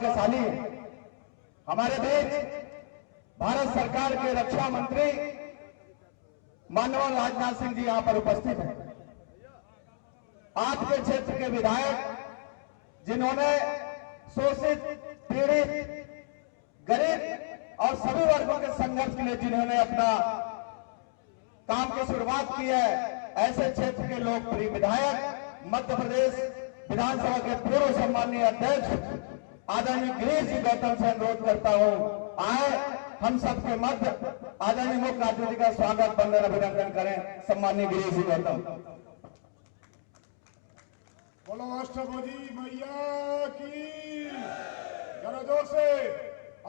सौभाग्यशाली हैं। हमारे बीच भारत सरकार के रक्षा मंत्री माननीय राजनाथ सिंह जी यहां पर उपस्थित हैं। आपके क्षेत्र के विधायक जिन्होंने शोषित, पीड़ित, गरीब और सभी वर्गों के संघर्ष के लिए जिन्होंने अपना काम की शुरुआत की है, ऐसे क्षेत्र के लोकप्रिय विधायक मध्य प्रदेश विधानसभा के पूर्व सम्माननीय अध्यक्ष आदरणीय गिरीश जी गौतम से अनुरोध करता हूं, आए हम सबके मध्य आदरणीय मुख्य अतिथि का स्वागत वंदन अभिनंदन करें। सम्माननीय गिरीश जी गौतम। बोलो अष्टभुजी मैया की, जरा जोर से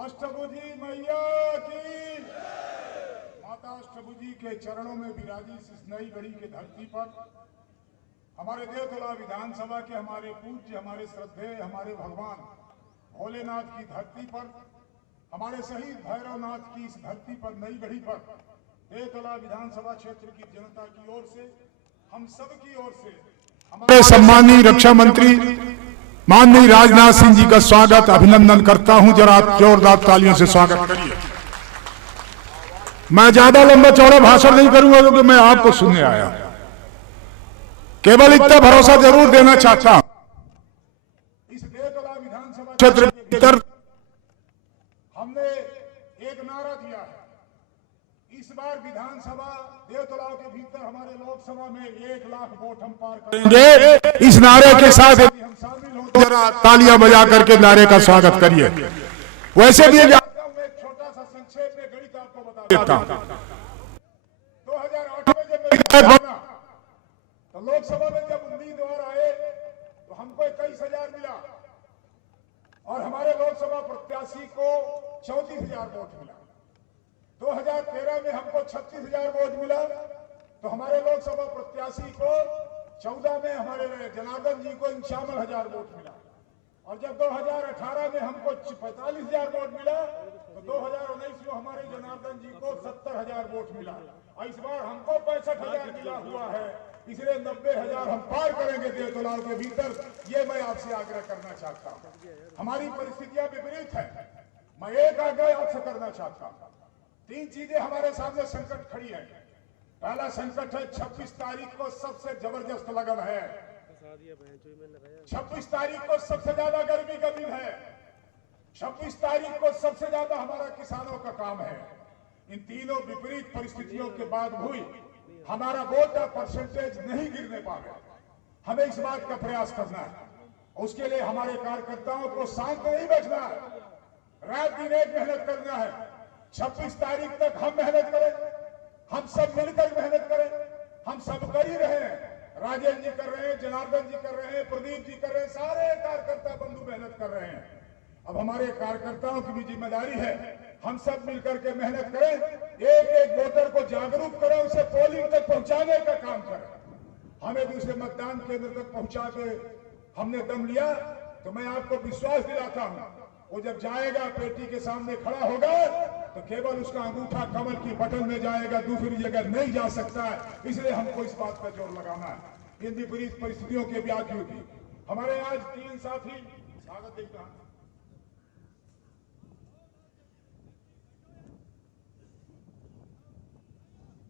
अष्टभुजी मैया की। माता अष्टभुजी के चरणों में विराजी इस नई गढ़ी के धरती पर हमारे देवतला विधानसभा के हमारे पूज्य, हमारे श्रद्धेय, हमारे भगवान भोलेनाथ की धरती पर, हमारे शहीद भैरवनाथ की इस धरती पर, नई गढ़ी पर देवतला विधानसभा क्षेत्र की जनता की ओर से, हम सब की ओर से हमारे सम्माननीय रक्षा मंत्री माननीय राजनाथ सिंह जी का स्वागत अभिनंदन करता हूं। जरा आप जोरदार तालियों से स्वागत करिए। मैं ज्यादा लंबा चौड़ा भाषण नहीं करूंगा क्योंकि मैं आपको सुनने आया, केवल इतना भरोसा जरूर देना चाहता हूं, इस देवतला विधानसभा क्षेत्र के भीतर हमने एक नारा दिया है। इस बार विधानसभा देवतला के भीतर हमारे लोकसभा में 1 लाख वोट हम पार करेंगे। इस नारे के साथ हम शामिल हो, जरा तालियां बजा करके नारे का स्वागत करिए। वैसे भी एक छोटा सा संक्षेप में गणित आपको बता देता हूं। 2008 में जब मैं तो लोकसभा में जब उम्मीदवार आए तो हमको 21,000 मिला और हमारे लोकसभा प्रत्याशी को 34,000 वोट मिला। 2013 में हमको 36,000 वोट मिला तो हमारे लोकसभा प्रत्याशी को 14 में हमारे जनार्दन जी को 51,000 वोट मिला और जब 2018 में हमको 45,000 वोट मिला तो 2019 में हमारे जनार्दन जी को 70,000 वोट मिला और इस बार हमको 65,000 मिला हुआ है। इसलिए 90,000 हम पार करेंगे देवतला के भीतर, ये मैं आपसे आग्रह करना चाहता हूं। हमारी परिस्थितियां विपरीत है। मैं एक आग्रह आपसे करना चाहता हूं। 3 चीजें हमारे सामने संकट खड़ी है। पहला संकट है 26 तारीख को सबसे जबरदस्त लगन है। 26 तारीख को सबसे ज्यादा गर्मी का दिन है। 26 तारीख को सबसे ज्यादा हमारा किसानों का काम है। इन तीनों विपरीत परिस्थितियों के बाद भी हमारा वोट का परसेंटेज नहीं गिरने पाएगा। हमें इस बात का प्रयास करना है। उसके लिए हमारे कार्यकर्ताओं को शांत नहीं बैठना है, रात दिन एक मेहनत करना है। 26 तारीख तक हम मेहनत करें, हम सब मिलकर मेहनत करें। हम सब कर ही रहे हैं, राजेंद्र जी कर रहे हैं, जनार्दन जी कर रहे हैं, प्रदीप जी कर रहे हैं, सारे कार्यकर्ता बंधु मेहनत कर रहे हैं। अब हमारे कार्यकर्ताओं की भी जिम्मेदारी है, हम सब मिलकर के मेहनत करें, एक एक वोटर को जागरूक करें, उसे पोलिंग तक पहुंचाने का काम करें। हमें भी उसे मतदान केंद्र तक पहुंचा के हमने दम लिया तो मैं आपको विश्वास दिलाता हूं, वो जब जाएगा पेटी के सामने खड़ा होगा तो केवल उसका अंगूठा कमल की बटन में जाएगा, दूसरी जगह नहीं जा सकता है। इसलिए हमको इस बात पर जोर लगाना है। इन विपरीत परिस्थितियों के बावजूद भी हमारे आज 3 साथी स्वागत देखता हूं।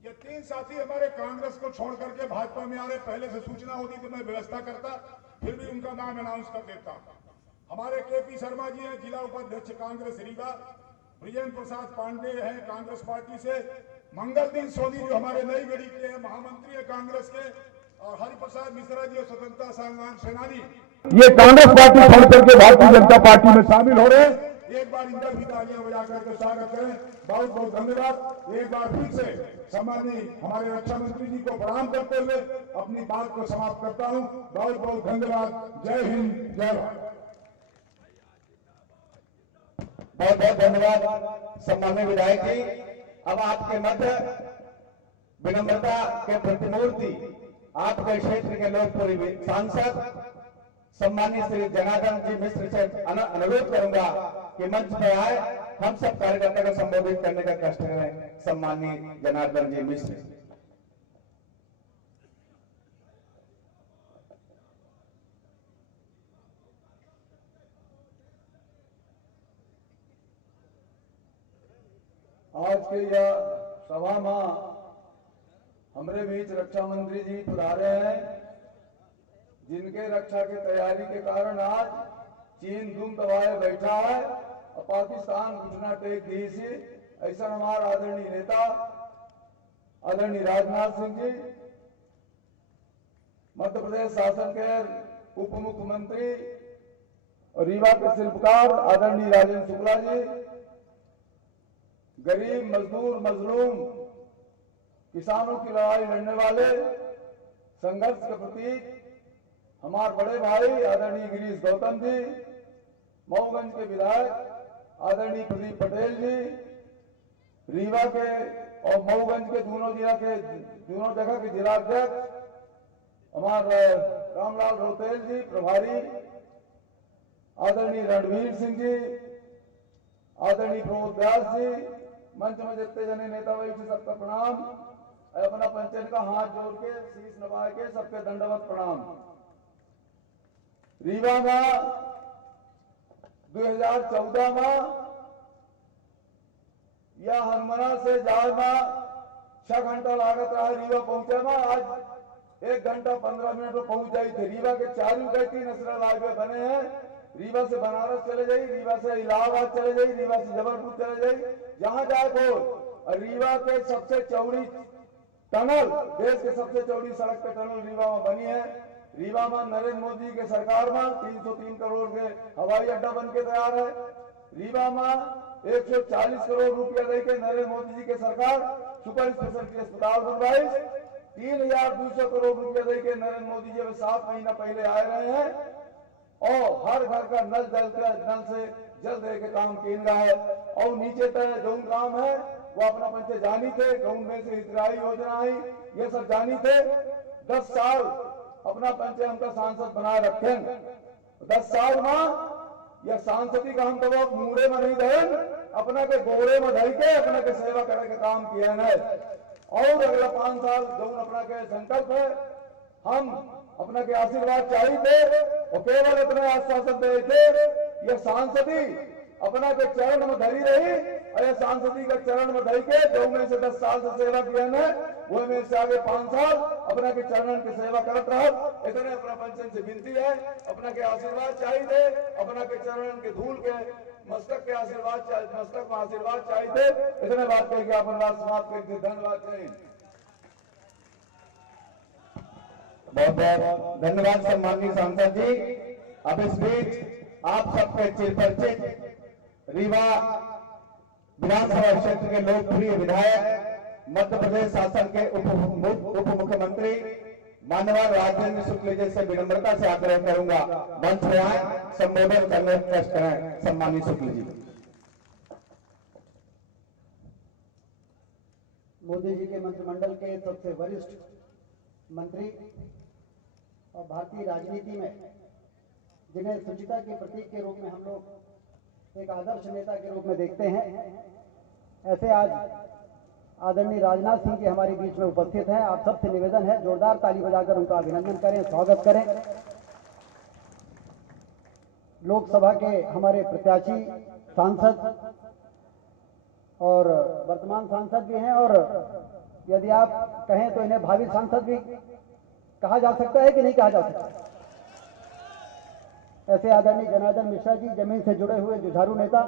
ये 3 साथी हमारे कांग्रेस को छोड़ करके भाजपा में आ रहे। पहले से सूचना होती तो मैं व्यवस्था करता, फिर भी उनका नाम अनाउंस कर देता। हमारे केपी शर्मा जी हैं, जिला उपाध्यक्ष कांग्रेस रीवा। ब्रिजेंद्र प्रसाद पांडे हैं कांग्रेस पार्टी से। मंगलदीन सोनी जो हमारे नई गढ़ी के हैं, महामंत्री है कांग्रेस के। और हरिप्रसाद मिश्रा जी स्वतंत्रता संग्राम सेनानी, ये कांग्रेस पार्टी छोड़ करके भारतीय जनता पार्टी में शामिल हो रहे हैं। एक बार इनका भी तालियां बजा करके स्वागत करें। बहुत बहुत धन्यवाद। एक बार फिर से सम्माननीय हमारे रक्षा मंत्री जी को प्रणाम करते हुए अपनी बात को समाप्त करता हूं। बहुत बहुत धन्यवाद। जय हिंद, जय भारत। बहुत बहुत धन्यवाद सम्माननीय विधायक जी। अब आपके मध्य विनम्रता के प्रतिमूर्ति आपके क्षेत्र के लोकप्रिय सांसद सम्मानित श्री जनार्दन जी मिश्र से अनुरोध करूंगा कि मंच पे आए, हम सब कार्यकर्ता को संबोधित करने का कष्ट करें। सम्मानित जनार्दन जी मिश्र। आज के यह सभा में हमारे बीच रक्षा मंत्री जी पधारे हैं, जिनके रक्षा की तैयारी के कारण आज चीन दुम दबाए बैठा है और पाकिस्तान घुटना टेक दी सी। ऐसा हमारा आदरणीय नेता आदरणीय राजनाथ सिंह जी, मध्य प्रदेश शासन के उप मुख्यमंत्री और रीवा के शिल्पकार आदरणीय राजेंद्र शुक्ला जी, गरीब मजदूर मजलूम किसानों की लड़ाई लड़ने वाले संघर्ष के प्रतीक हमारे बड़े भाई आदरणीय गिरीश गौतम जी, मऊगंज के विधायक आदरणीय प्रदीप पटेल जी, रीवा के और मऊगंज के दोनों जगह के जिलाध्यक्ष हमारे रामलाल रोतेल जी, प्रभारी आदरणीय रणवीर सिंह जी, आदरणीय प्रमोद व्यास जी, मंच में जितने जने नेता बैठे सबका प्रणाम। अपना पंचायत का हाथ जोड़ के शीश नवा के सबके दंडवत प्रणाम। रीवा में 2014 में यह हनुमना से जाए में 6 घंटा लागत रहा रीवा पहुंचे में, आज 1 घंटा 15 मिनट में पहुंच जाई थे। रीवा के चारों गति नेशनल हाईवे बने हैं। रीवा से बनारस चले जाई, रीवा से इलाहाबाद चले जाई, रीवा से जबलपुर चले जाई, जहां जाए बोल। रीवा के सबसे चौड़ी टनल, देश के सबसे चौड़ी सड़क पे टनल रीवा में बनी है। रीवा में नरेंद्र मोदी के सरकार में 303 करोड़ के हवाई अड्डा बन के तैयार है। रीवा में 140 करोड़ रुपया देके नरेंद्र मोदी जी के सरकार सुपर स्पेशलिटी अस्पताल बनवाई। 3200 करोड़ रुपया देके नरेंद्र मोदी जी 7 महीना पहले आए रहे हैं और हर घर का नल से जल दे के काम किया है। और नीचे तक जो काम है वो अपना पंचे जानी थे, गाँव में से हितग्राही योजना आई, ये सब जानी थे। 10 साल अपना पंचे हमका सांसद बनाए रखे। 10 साल में यह सांसदी का हम तो मूड़े में नहीं दहन, अपना के गोड़े में धर के अपना के सेवा करे के काम किया है। और अगला 5 साल जो अपना के संकल्प है, हम अपना के आशीर्वाद चाहिए थे और केवल इतना आश्वासन दे थे। यह सांसदी अपना के चरण में धरी रही और यह सांसदी का चरण में धरी के जो में से 10 साल से सेवा किया है, वो में से आगे 5 साल अपना के चरण की सेवा करत रहो। इतने अपना पंचन से विनती है, अपना के आशीर्वाद चाहिए, अपना के चरण के धूल के मस्तक के आशीर्वाद चाहिए, मस्तक में आशीर्वाद चाहिए। इतने बात कह के अपन बात समाप्त करके धन्यवाद चाहिए। बहुत बहुत धन्यवाद सम्माननीय सांसद जी। अब इस बीच आप सबके चिरपरिचित रीवा विधानसभा क्षेत्र के लोकप्रिय विधायक मध्य प्रदेश शासन के उप मुख्यमंत्री माननीय राजेंद्र शुक्ल जी से विनम्रता से आग्रह करूंगा, मंच पर आए, संबोधन करने कष्ट करें। सम्मानित शुक्ल जी। मोदी जी के मंत्रिमंडल के सबसे वरिष्ठ मंत्री और भारतीय राजनीति में जिन्हें शुचिता के प्रतीक के रूप में हम लोग एक आदर्श नेता के रूप में देखते हैं, ऐसे आज आदरणीय राजनाथ सिंह जी हमारे बीच में उपस्थित हैं। आप सबसे निवेदन है जोरदार ताली बजाकर उनका अभिनंदन करें, स्वागत करें। लोकसभा के हमारे प्रत्याशी सांसद और वर्तमान सांसद भी हैं और यदि आप कहें तो इन्हें भावी सांसद भी कहा जा सकता है कि नहीं कहा जा सकता। ऐसे आदरणीय जनार्दन मिश्रा जी जमीन से जुड़े हुए जुझारू नेता,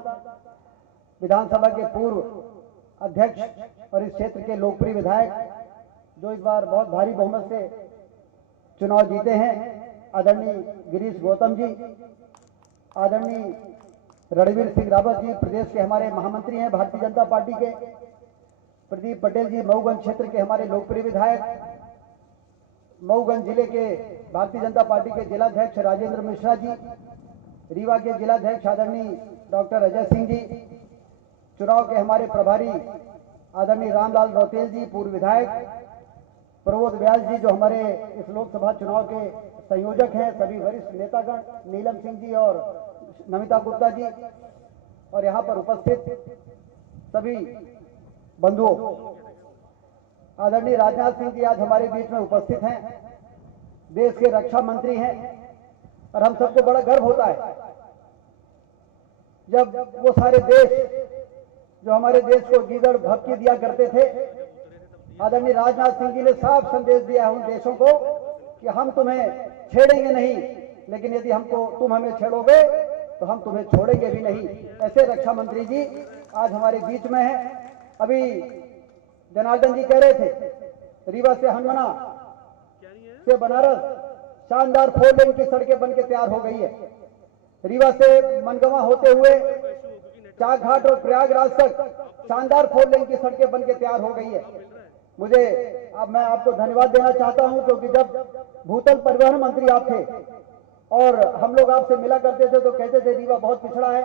विधानसभा के पूर्व अध्यक्ष और इस क्षेत्र के लोकप्रिय विधायक जो इस बार बहुत भारी बहुमत से चुनाव जीते हैं, आदरणीय गिरीश गौतम जी, आदरणीय रणवीर सिंह रावत जी प्रदेश के हमारे महामंत्री हैं भारतीय जनता पार्टी के, प्रदीप पटेल जी मऊगंज क्षेत्र के हमारे लोकप्रिय विधायक, मऊगंज जिले के भारतीय जनता पार्टी के जिलाध्यक्ष राजेंद्र मिश्रा जी, रीवा के जिलाध्यक्ष आदरणीय डॉक्टर अजय सिंह जी, चुनाव के हमारे प्रभारी आदरणीय रामलाल रोतेल जी पूर्व विधायक, प्रमोद व्यास जी जो हमारे इस लोकसभा चुनाव के संयोजक हैं, सभी वरिष्ठ नेतागण, नीलम सिंह जी और नमिता गुप्ता जी और यहाँ पर उपस्थित सभी बंधुओं, आदरणीय राजनाथ सिंह जी आज हमारे बीच में उपस्थित हैं, देश के रक्षा मंत्री हैं और हम सबको बड़ा गर्व होता है जब वो सारे देश जो हमारे देश को गीदड़ भपकी दिया करते थे, आदरणीय राजनाथ सिंह जी ने साफ संदेश दिया है उन देशों को कि हम तुम्हें छेड़ेंगे नहीं, लेकिन यदि तुम हमें छेड़ोगे तो हम तुम्हें छोड़ेंगे भी नहीं। ऐसे रक्षा मंत्री जी आज हमारे बीच में हैं। अभी जनार्दन जी कह रहे थे रीवा से हनुमाना से बनारस शानदार 4 लेन की सड़कें बनके तैयार हो गई है। रीवा से मनगवा होते हुए चाक घाट और प्रयागराज तक शानदार 4 लेन की सड़कें बनके तैयार हो गई है। मैं आपको धन्यवाद देना चाहता हूं, क्योंकि जब भूतल परिवहन मंत्री आप थे और हम लोग आपसे मिला करते थे तो कहते थे रीवा बहुत पिछड़ा है,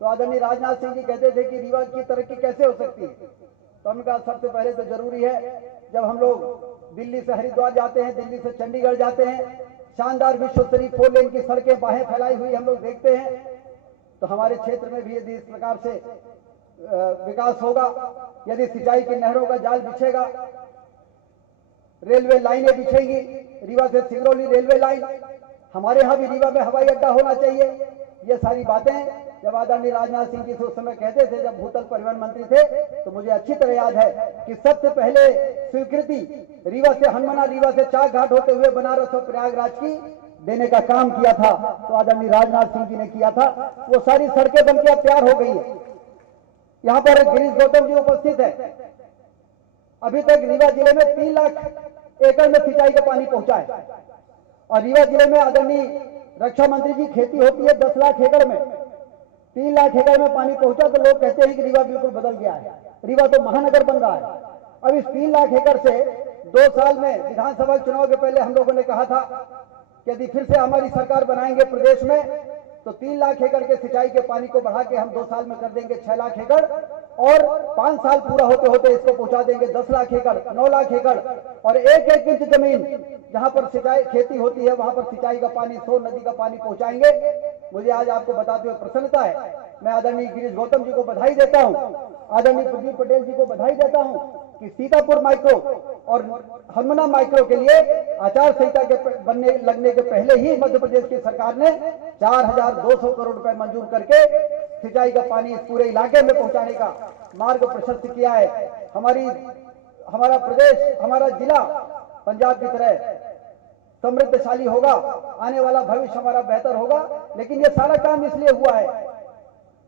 तो आदरणीय राजनाथ सिंह जी कहते थे कि रीवा की तरक्की कैसे हो सकती है। तो हमने कहा सबसे पहले तो जरूरी है, जब हम लोग दिल्ली से हरिद्वार जाते हैं, दिल्ली से चंडीगढ़ जाते हैं, शानदार विश्व स्तरीय 4 लेन की सड़कें बाहें फैलाई हुई हम लोग देखते हैं, तो हमारे क्षेत्र में भी यदि इस प्रकार से विकास होगा, यदि सिंचाई की नहरों का जाल बिछेगा, रेलवे लाइनें बिछेंगी, रीवा से सिंगरौली रेलवे लाइन, हमारे यहाँ भी रीवा में हवाई अड्डा होना चाहिए। ये सारी बातें जब आदरणीय राजनाथ सिंह जी से उस समय कहते थे, जब भूतल परिवहन मंत्री थे, तो मुझे अच्छी तरह याद है कि सबसे पहले स्वीकृति रीवा से हनुमाना, रीवा से चाक घाट होते हुए बनारस और प्रयागराज की देने का काम किया था, तो आदरणीय राजनाथ सिंह जी ने किया था। वो सारी सड़कें बनकर अब तैयार हो गई है। यहाँ पर गिरीश गौतम जी उपस्थित है। अभी तक रीवा जिले में 3 लाख एकड़ में सिंचाई का पानी पहुंचा है, और रीवा जिले में आदरणीय रक्षा मंत्री जी खेती होती है 10 लाख एकड़ में, 3 लाख एकड़ में पानी पहुंचा, तो लोग कहते हैं कि रीवा बिल्कुल बदल गया है, रीवा तो महानगर बन रहा है। अब इस 3 लाख एकड़ से 2 साल में विधानसभा चुनाव के पहले हम लोगों ने कहा था कि यदि फिर से हमारी सरकार बनाएंगे प्रदेश में, तो 3 लाख एकड़ के सिंचाई के पानी को बढ़ा के हम 2 साल में कर देंगे 6 लाख एकड़, और 5 साल पूरा होते होते इसको पहुंचा देंगे 10 लाख एकड़, 9 लाख एकड़, और 1-1 इंच जमीन जहां पर सिंचाई खेती होती है वहां पर सिंचाई का पानी, सोन नदी का पानी पहुंचाएंगे। मुझे आज आपको बताते हुए प्रसन्नता है। मैं आदरणीय गिरीश गौतम जी को बधाई देता हूं, आदरणीय प्रदीप पटेल जी को बधाई देता हूं कि सीतापुर माइक्रो और हनुमाना माइक्रो के लिए आचार संहिता के बनने लगने के पहले ही मध्य प्रदेश की सरकार ने 4,200 करोड़ रुपए मंजूर करके सिंचाई का पानी इस पूरे इलाके में पहुंचाने का मार्ग प्रशस्त किया है। हमारा प्रदेश, हमारा जिला पंजाब की तरह समृद्धशाली होगा, आने वाला भविष्य हमारा बेहतर होगा। लेकिन ये सारा काम इसलिए हुआ है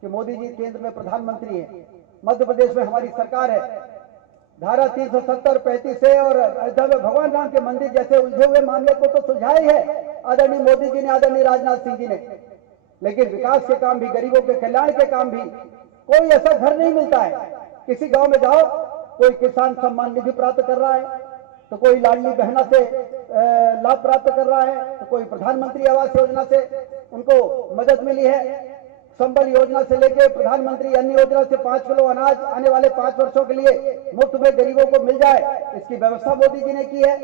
कि मोदी जी केंद्र में प्रधानमंत्री है, मध्य प्रदेश में हमारी सरकार है। धारा 370, 35 से और अयोध्या में भगवान राम के मंदिर जैसे उलझे हुए मामले को तो सुलझाए है आदरणीय मोदी जी ने, आदरणीय राजनाथ सिंह जी ने, लेकिन विकास के काम भी, गरीबों के कल्याण के काम भी, कोई ऐसा घर नहीं मिलता है। किसी गांव में जाओ, कोई किसान सम्मान निधि प्राप्त कर रहा है, तो कोई लाडली बहना से लाभ प्राप्त कर रहा है, तो कोई प्रधानमंत्री आवास योजना से उनको मदद मिली है, संबल योजना से लेके प्रधानमंत्री अन्न योजना से 5 किलो अनाज आने वाले 5 वर्षों के लिए मुफ्त में गरीबों को मिल जाए, इसकी व्यवस्था मोदी जी ने की है।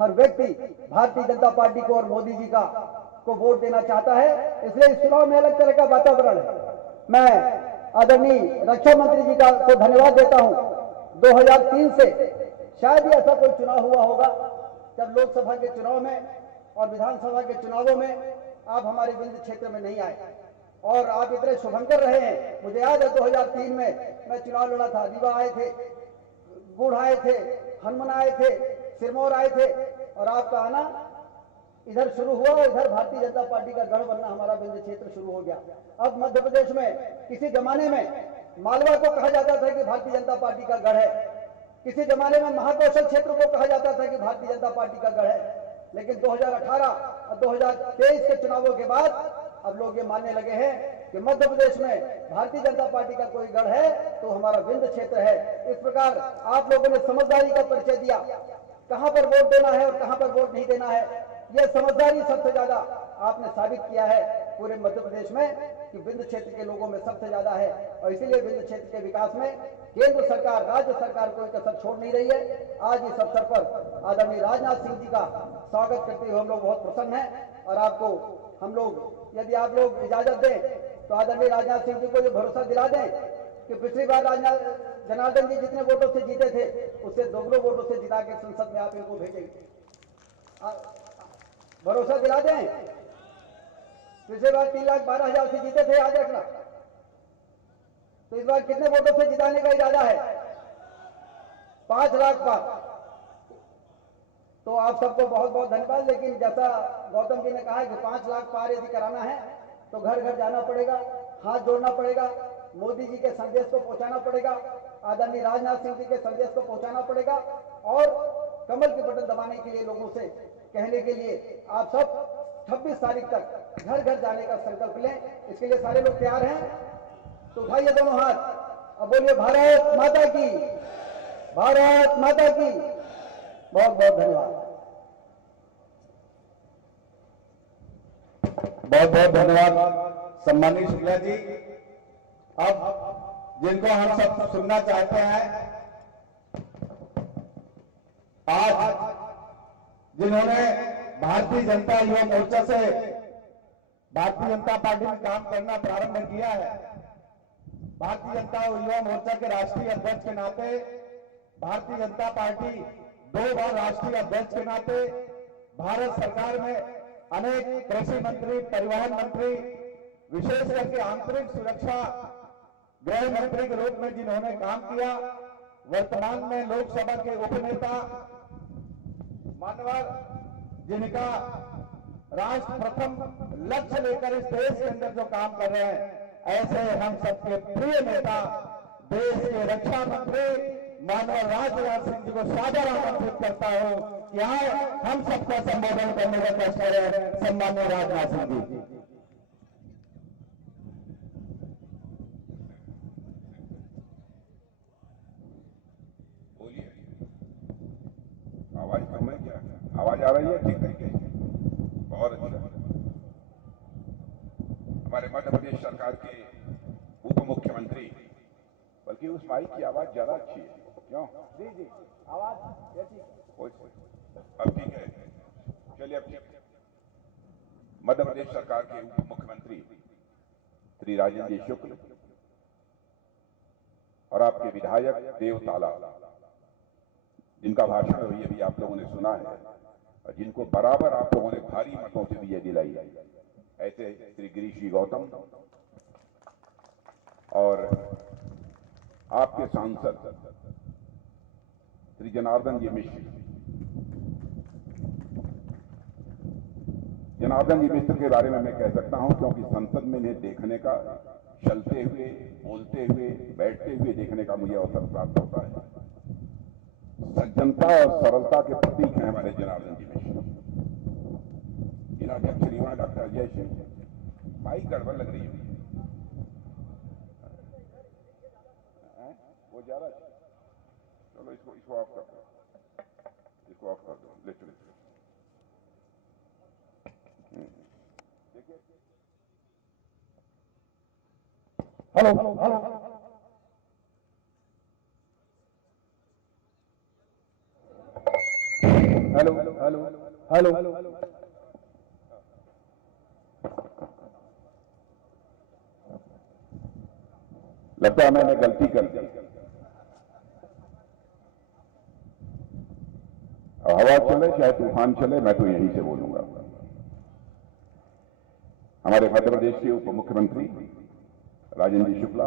हर व्यक्ति भारतीय जनता पार्टी को और मोदी जी को वोट देना चाहता है, इसलिए इस चुनाव में अलग तरह का वातावरण है। मैं आदरणीय रक्षा मंत्री जी को धन्यवाद देता हूं। 2003 से शायद ही ऐसा कोई चुनाव हुआ होगा जब लोकसभा के चुनाव में और विधानसभा के चुनावों में आप हमारे विंध्य क्षेत्र में नहीं आए, और आप इतने शुभंकर रहे हैं। मुझे याद है 2003 में मैं चुनाव लड़ा था, रीवा आए थे, गुड़ आए थे, हनुमाना आए थे, सिरमौर आए थे, और आपका आना इधर शुरू हुआ और इधर भारतीय जनता पार्टी का गढ़ बनना हमारा विंध्य क्षेत्र शुरू हो गया। अब मध्य प्रदेश में किसी जमाने में मालवा को कहा जाता था कि भारतीय जनता पार्टी का गढ़ है, किसी जमाने में महाकौशल क्षेत्र को कहा जाता था कि भारतीय जनता पार्टी का गढ़ है, लेकिन 2018 और 2023 के चुनावों के बाद अब लोग ये मानने लगे हैं कि मध्य प्रदेश में भारतीय जनता पार्टी का कोई गढ़ है तो हमारा विंध्य क्षेत्र है। इस प्रकार आप लोगों ने समझदारी का परिचय दिया, कहां पर वोट देना है और कहां पर वोट नहीं देना है, यह समझदारी सबसे ज्यादा आपने साबित किया है पूरे मध्य प्रदेश में कि विंध्य क्षेत्र के लोगों में सबसे ज्यादा है, और इसीलिए विंध्य क्षेत्र के विकास में केंद्र सरकार, राज्य सरकार कोई कसर छोड़ नहीं रही है। आज इस अवसर पर आदरणीय राजनाथ सिंह जी का स्वागत करते हुए हम लोग बहुत प्रसन्न हैं, और आपको हम लोग, यदि आप लोग इजाजत दें तो आदरणीय राजनाथ सिंह जी को ये भरोसा दिला दें कि पिछली बार जनार्दन जी जितने वोटों से जीते थे उससे दोगुने वोटों से जिता के संसद में आप इनको भेजेंगे। भरोसा दिला दें। पिछले बार 3,12,000 से जीते थे, याद रखना। तो इस बार कितने वोटों से जिताने का इरादा है? 5 लाख पार। तो आप सबको बहुत बहुत धन्यवाद। लेकिन जैसा गौतम जी ने कहा है कि 5 लाख पार यदि कराना है तो घर घर जाना पड़ेगा, हाथ जोड़ना पड़ेगा, मोदी जी के संदेश को पहुंचाना पड़ेगा, आदरणीय राजनाथ सिंह जी के संदेश को पहुंचाना पड़ेगा और कमल के बटन दबाने के लिए लोगों से कहने के लिए आप सब 26 तारीख तक घर घर जाने का संकल्प लें। इसके लिए सारे लोग तैयार हैं? तो उठाइए दोनों हाथ, अब बोलिए भारत माता की, भारत माता की। बहुत बहुत धन्यवाद। बहुत बहुत धन्यवाद सम्मानीय शुक्ला जी। अब जिनको हम सब सुनना चाहते हैं, आज जिन्होंने भारतीय जनता युवा मोर्चा से भारतीय जनता पार्टी में काम करना प्रारंभ किया है, भारतीय जनता युवा मोर्चा के राष्ट्रीय अध्यक्ष के नाते, भारतीय जनता पार्टी 2 बार राष्ट्रीय अध्यक्ष के नाते, भारत सरकार में अनेक कृषि मंत्री, परिवहन मंत्री, विशेष करके आंतरिक सुरक्षा गृह मंत्री के रूप में जिन्होंने काम किया, वर्तमान में लोकसभा के उपनेता, मान्यवर जिनका राष्ट्र प्रथम लक्ष्य लेकर इस देश के अंदर जो काम कर रहे हैं, ऐसे हम सबके प्रिय नेता, देश के रक्षा मंत्री माननीय राजनाथ सिंह जी को सादर आमंत्रित करता हूं कि आए हम सबका संबोधन करने का कष्ट करें। सम्माननीय राजनाथ सिंह जी। बोलिए। आवाज कम है क्या? आवाज आ रही है ठीक तरीके से? बहुत अच्छा। हमारे मध्य प्रदेश सरकार के उप मुख्यमंत्री, बल्कि उस माइक की आवाज ज्यादा अच्छी है। क्यों? जी जी, आवाज ऐसी। अब ठीक है, चलिए अब ठीक है। मध्य प्रदेश सरकार के उप मुख्यमंत्री श्री राजेंद्र जी शुक्ल और आपके विधायक देव ताला, जिनका भाषण अभी आप लोगों ने सुना है और जिनको बराबर आप लोगों ने भारी मतों से विजय दिलाई है, ऐसे श्री गिरीश जी गौतम और आपके सांसद श्री जनार्दन जी मिश्र। जनार्दन जी मिश्र के बारे में मैं कह सकता हूं क्योंकि संसद में इन्हें देखने का, चलते हुए, बोलते हुए, बैठते हुए देखने का मुझे अवसर प्राप्त होता है। सज्जनता और सरलता के प्रतीक हैं हमारे जनार्दन जी मिश्र। जिलाध्यक्ष रीवा डॉक्टर अजय सिंह, माइक गड़बड़ लग रही है, वो ज्यादा। चलो इसको ऑफ कर दो, इसको ऑफ कर दो। लिटरेचर देखिए। Hello hello hello hello hello. लगता है मैंने गलती कर दी। हवा चले चाहे तूफान चले, मैं तो यहीं से बोलूंगा। हमारे मध्य प्रदेश के उप मुख्यमंत्री राजेंद्र जी शुक्ला,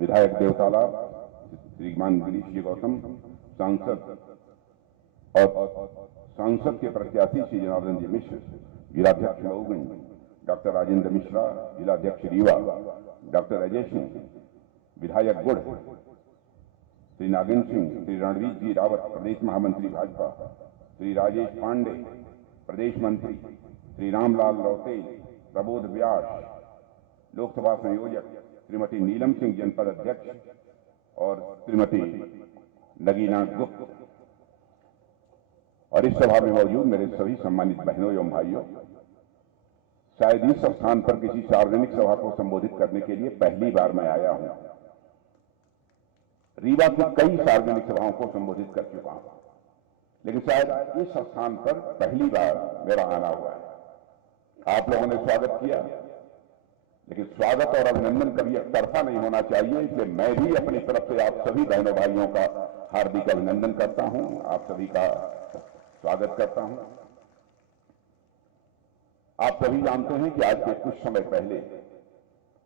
विधायक देव ताला, श्रीमान गिरीश जी गौतम, सांसद और सांसद के प्रत्याशी श्री जनार्दन जी मिश्र, जिलाध्यक्ष मऊगंज डॉक्टर राजेंद्र मिश्रा, जिलाध्यक्ष रीवा डॉक्टर अजय सिंह, विधायक गुड़ श्री नागिन सिंह, श्री रणवीर जी रावत, प्रदेश महामंत्री भाजपा, श्री राजेश पांडे, प्रदेश मंत्री, श्री रामलाल लौतेल, प्रबोध व्यास, लोकसभा संयोजक, श्रीमती नीलम सिंह, जनपद अध्यक्ष, और श्रीमती नगीना गुप्त, और इस सभा में मौजूद मेरे सभी सम्मानित बहनों एवं भाइयों। शायद इस स्थान पर किसी सार्वजनिक सभा को संबोधित करने के लिए पहली बार मैं आया हूं। रीवा की कई सार्वजनिक सभाओं को संबोधित कर चुका हूं, लेकिन शायद इस स्थान पर पहली बार मेरा आना हुआ है। आप लोगों ने स्वागत किया, लेकिन स्वागत और अभिनंदन कभी एक तरफा नहीं होना चाहिए, इसलिए मैं भी अपनी तरफ से आप सभी बहनों भाइयों का हार्दिक अभिनंदन करता हूं, आप सभी का स्वागत करता हूं। आप सभी जानते हैं कि आज के कुछ समय पहले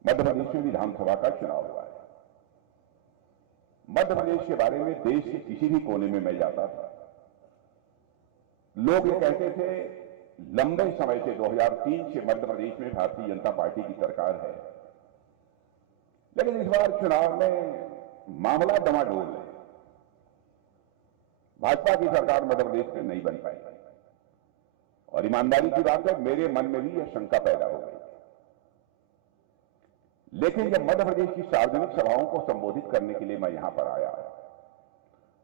मध्य प्रदेश में विधानसभा का चुनाव हुआ है। मध्य प्रदेश के बारे में देश के किसी भी कोने में मैं जाता था, लोग ये कहते थे लंबे समय से 2003 से मध्य प्रदेश में भारतीय जनता पार्टी की सरकार है, लेकिन इस बार चुनाव में मामला डमाडोल है। भाजपा की सरकार मध्य प्रदेश में नहीं बन पाई और ईमानदारी की बात है, मेरे मन में भी यह शंका पैदा हो गई। लेकिन जब मध्य प्रदेश की सार्वजनिक सभाओं को संबोधित करने के लिए मैं यहां पर आया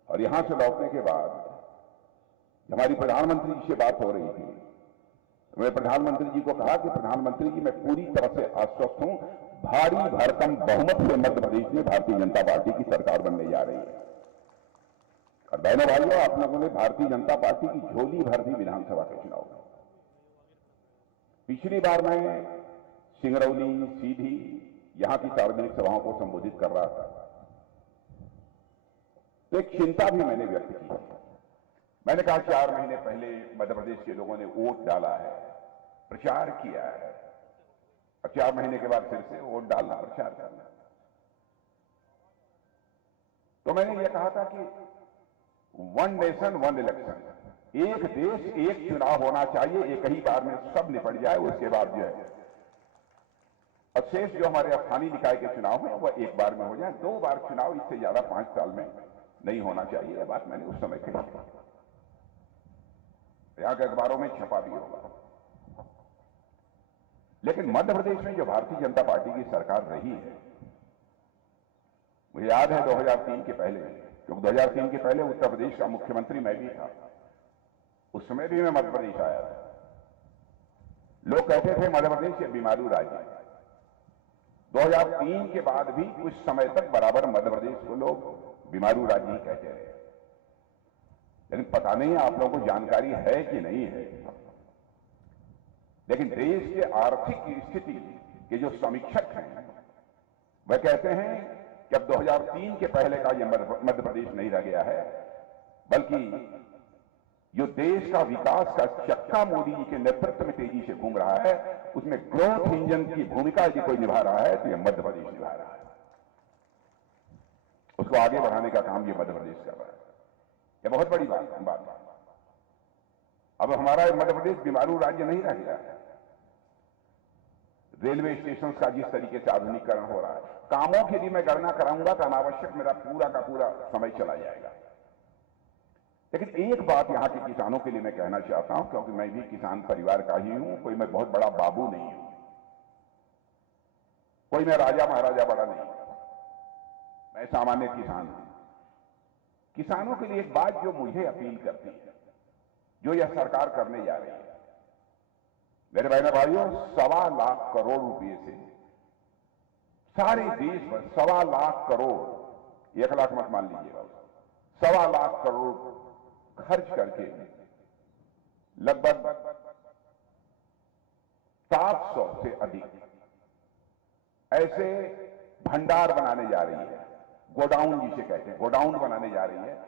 और यहां से लौटने के बाद हमारी प्रधानमंत्री जी से बात हो रही थी, मैं प्रधानमंत्री जी को कहा कि प्रधानमंत्री जी मैं पूरी तरह से आश्वस्त हूं, भारी भरकम बहुमत से मध्य प्रदेश में भारतीय जनता पार्टी की सरकार बनने जा रही है। और बहनों भाइयों, आप लोगों ने भारतीय जनता पार्टी की झोली भर दी विधानसभा के चुनाव में। पिछली बार मैं सिंगरौली, सीधी यहां की सार्वजनिक सभाओं को संबोधित कर रहा था तो एक चिंता भी मैंने व्यक्त की। मैंने कहा 4 महीने पहले मध्य प्रदेश के लोगों ने वोट डाला है, प्रचार किया है, और 4 महीने के बाद फिर से वोट डालना, प्रचार करना। तो मैंने यह कहा था कि 1 नेशन 1 इलेक्शन, एक देश एक चुनाव होना चाहिए, एक ही बार में सब निपट जाए, उसके बाद जो है और शेष जो हमारे स्थानीय निकाय के चुनाव हैं वह एक बार में हो जाए, 2 बार चुनाव इससे ज्यादा 5 साल में नहीं होना चाहिए। यह बात मैंने उस समय कही, यहां के अखबारों में छपा भी होगा। लेकिन मध्य प्रदेश में जो भारतीय जनता पार्टी की सरकार रही है, मुझे याद है 2003 के पहले, क्योंकि 2003 के पहले उत्तर प्रदेश का मुख्यमंत्री मैं भी था, उस समय भी मैं मध्य प्रदेश आया था। लोग कहते थे मध्य प्रदेश ये बीमारू राज्य है। 2003 के बाद भी कुछ समय तक बराबर मध्य प्रदेश को लोग बीमारू राज्य ही कहते रहे, लेकिन पता नहीं आप लोगों को जानकारी है कि नहीं है। लेकिन देश के आर्थिक स्थिति के जो समीक्षक हैं वह कहते हैं कि अब 2003 के पहले का यह मध्य प्रदेश नहीं रह गया है, बल्कि जो देश का विकास का चक्का मोदी जी के नेतृत्व में तेजी से घूम रहा है, उसमें ग्रोथ इंजन की भूमिका यदि कोई निभा रहा है तो यह मध्य प्रदेश निभा रहा है। उसको आगे बढ़ाने का काम यह मध्य प्रदेश कर रहा है। यह बहुत बड़ी बात है। अब हमारा मध्य प्रदेश बीमारू राज्य नहीं रह गया है। रेलवे स्टेशन का जिस तरीके से आधुनिकीकरण हो रहा है, कामों की यदि मैं गणना कराऊंगा तो अनावश्यक मेरा पूरा का पूरा समय चला जाएगा। लेकिन एक बात यहां के किसानों के लिए मैं कहना चाहता हूं, क्योंकि मैं भी किसान परिवार का ही हूं, कोई मैं बहुत बड़ा बाबू नहीं हूं, कोई मैं राजा महाराजा बड़ा नहीं हूं, मैं सामान्य किसान हूं। किसानों के लिए एक बात जो मुझे अपील करती है, जो यह सरकार करने जा रही है, मेरे बहनों भाइयों, 1.25 लाख करोड़ रुपए से सारे देश पर 1.25 लाख करोड़, 1 लाख मत मान लीजिएगा, 1.25 लाख करोड़ खर्च करके लगभग 700 से अधिक ऐसे भंडार बनाने जा रही है, गोडाउन जिसे कहते हैं, गोडाउन बनाने जा रही है।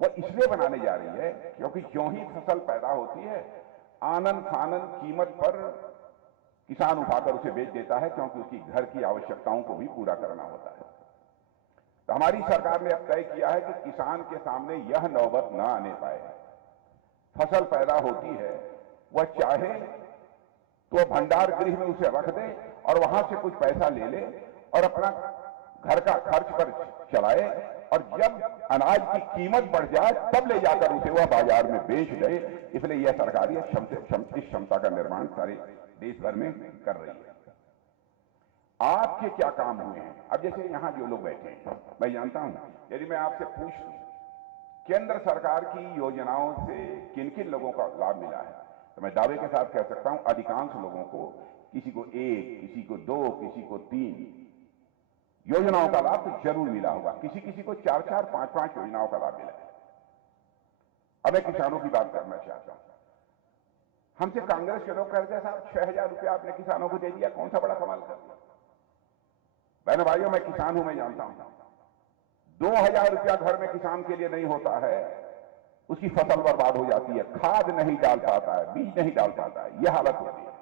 वह इसलिए बनाने जा रही है क्योंकि जो ही फसल पैदा होती है, आनन फानन कीमत पर किसान उठाकर उसे बेच देता है, क्योंकि उसकी घर की आवश्यकताओं को भी पूरा करना होता है। तो हमारी सरकार ने अब तय किया है कि किसान के सामने यह नौबत न आने पाए। फसल पैदा होती है, वह चाहे तो भंडार गृह में उसे रख दे और वहां से कुछ पैसा ले ले और अपना घर का खर्च पर चलाए, और जब अनाज की कीमत बढ़ जाए तब ले जाकर उसे वह बाजार में बेच दे। इसलिए यह सरकार इस क्षमता का निर्माण सारे देश भर में कर रही है। आपके क्या काम हुए हैं? अब जैसे यहां जो लोग बैठे हैं, मैं जानता हूं, यदि मैं आपसे पूछ लूं केंद्र सरकार की योजनाओं से किन किन लोगों का लाभ मिला है, तो मैं दावे के साथ कह सकता हूं अधिकांश लोगों को, किसी को 1, किसी को 2, किसी को 3 योजनाओं का लाभ तो जरूर मिला होगा। किसी किसी को 4-4, 5-5 योजनाओं का लाभ मिला है। अब मैं किसानों की बात करना चाहता हूं। हमसे कांग्रेस के लोग कहते हैं साहब 6,000 रुपया आपने किसानों को दे दिया, कौन सा बड़ा कमाल कर दिया। बहनों भाइयों, मैं किसान हूं, मैं जानता हूं 2,000 रुपया घर में किसान के लिए नहीं होता है, उसकी फसल बर्बाद हो जाती है, खाद नहीं डाल पाता है, बीज नहीं डाल पाता है, यह हालत होती है।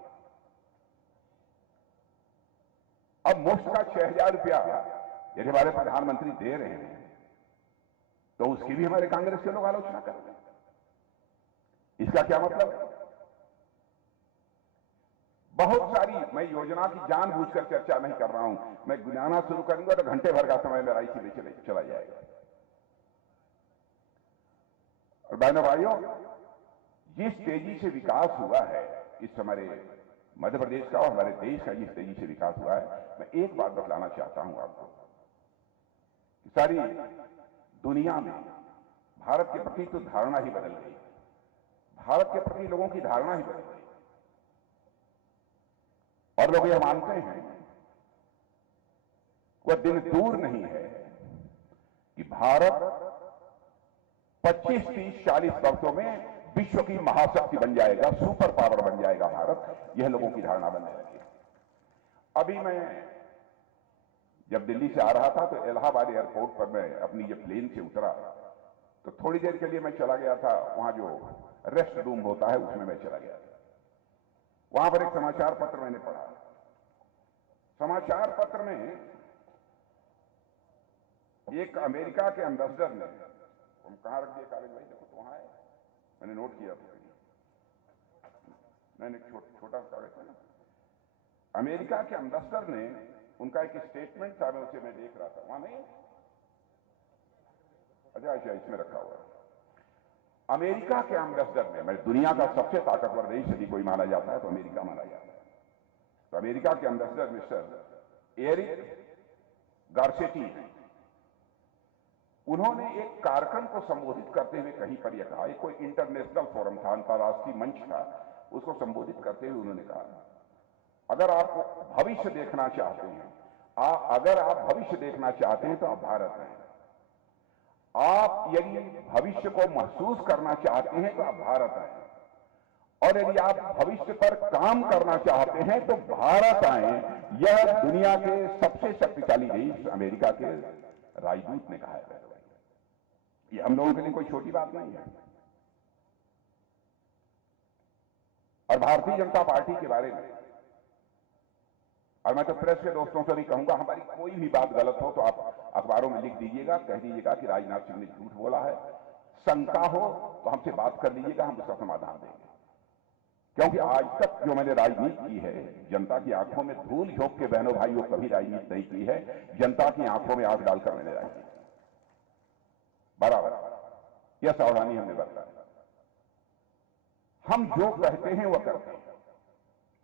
अब मुफ्त का 6,000 रुपया यदि हमारे प्रधानमंत्री दे रहे हैं तो उसकी भी हमारे कांग्रेस के लोग आलोचना कर रहे हैं। इसका क्या मतलब है? बहुत सारी, मैं योजना की जानबूझकर चर्चा नहीं कर रहा हूं, मैं गिनाना शुरू करूंगा तो घंटे भर का समय मेरा इसी में चला जाएगा। और बहनों भाइयों, जिस तेजी से विकास हुआ है इस हमारे मध्य प्रदेश का और हमारे देश का जिस तेजी से विकास हुआ है, मैं एक बात बतलाना चाहता हूं आपको कि सारी दुनिया में भारत के प्रति तो धारणा ही बदल गई। भारत के प्रति लोगों की धारणा ही बदल गई और लोग यह मानते हैं, वह दिन दूर नहीं है कि भारत 25, 30, 40 वर्षों में विश्व की महाशक्ति बन जाएगा, सुपर पावर बन जाएगा भारत। यह लोगों की धारणा बनने लगी। अभी मैं जब दिल्ली से आ रहा था तो इलाहाबाद एयरपोर्ट पर मैं अपनी जब प्लेन से उतरा तो थोड़ी देर के लिए मैं चला गया था, वहां जो रेस्ट रूम होता है उसमें मैं चला गया था। वहां पर एक समाचार पत्र मैंने पढ़ा। समाचार पत्र में एक अमेरिका के एम्बेसडर ने, हम कहां रख दिए कागज भाई, देखो तो वहां है, मैंने नोट किया था, मैंने छोटा कागज था ना। अमेरिका के एम्बेसडर ने, उनका एक स्टेटमेंट था, मैं उसे मैं देख रहा था, वहां नहीं, अच्छा इसमें रखा हुआ है। अमेरिका के एम्बेसडर ने, मैं दुनिया का सबसे ताकतवर देश यदि कोई माना जाता है तो अमेरिका माना जाता है। तो अमेरिका के एम्बेसडर मिस्टर एरिक गार्सेटी हैं। उन्होंने एक कार्यक्रम को संबोधित करते हुए कहीं पर यह कहा, कोई इंटरनेशनल फोरम था, अंतर्राष्ट्रीय मंच था, उसको संबोधित करते हुए उन्होंने कहा, अगर आप भविष्य देखना चाहते हैं, अगर आप भविष्य देखना चाहते हैं तो आप भारत में, आप यदि भविष्य को महसूस करना चाहते हैं तो आप भारत आए, और यदि आप भविष्य पर काम करना चाहते हैं तो भारत आए। यह दुनिया के सबसे शक्तिशाली देश अमेरिका के राजदूत ने कहा है। ये हम लोगों के लिए कोई छोटी बात नहीं है। और भारतीय जनता पार्टी के बारे में, और मैं तो प्रेस के दोस्तों से भी कहूंगा, हमारी कोई भी बात गलत हो तो आप अखबारों में लिख दीजिएगा, कह दीजिएगा कि राजनाथ सिंह ने झूठ बोला है। शंका हो तो हमसे बात कर लीजिएगा, हम उसका समाधान देंगे। क्योंकि आज तक जो मैंने राजनीति की है, जनता की आंखों में धूल झोंक के बहनों भाइयों कभी राजनीति नहीं की है। जनता की आंखों में आंख डालकर मैंने राजनीति बराबर, यह सावधानी हमने बरता है। हम जो कहते हैं वह करते हैं।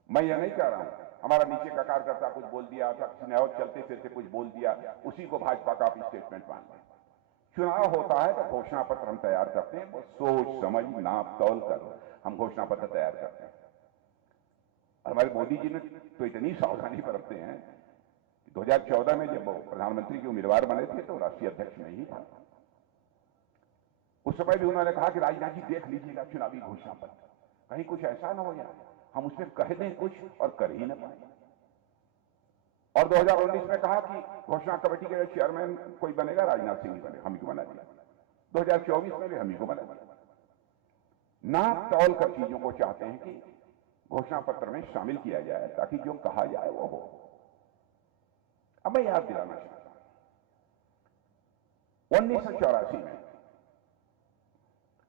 मैं यह नहीं कह रहा हूं हमारा नीचे का कार्यकर्ता कुछ बोल दिया था, किसी ने और चलते फिरते कुछ बोल दिया, उसी को भाजपा का स्टेटमेंट मान लिया। चुनाव होता है तो घोषणा पत्र हम तैयार करते हैं, वो सोच समझ नाप तौल कर हम घोषणा पत्र तैयार करते हैं। हमारे मोदी जी ने तो इतनी सावधानी बरतते हैं कि 2014 में जब वो प्रधानमंत्री के उम्मीदवार बने थे तो राष्ट्रीय अध्यक्ष में ही था। उस समय भी उन्होंने कहा कि राजनाथ जी देख लीजिएगा चुनावी घोषणा पत्र, कहीं कुछ ऐसा ना हो जाए हम उसमें कह दें कुछ और कर ही ना पाए। और 2019 में कहा कि घोषणा कमेटी के चेयरमैन कोई बनेगा, राजनाथ सिंह ही बनेगा, हम ही को बना दिया। 2024 में भी हम ही को बना दिया। नाप तौल कर चीजों को चाहते हैं कि घोषणा पत्र में शामिल किया जाए ताकि जो कहा जाए वो हो। अब मैं याद दिलाना चाहता हूं, 1984 में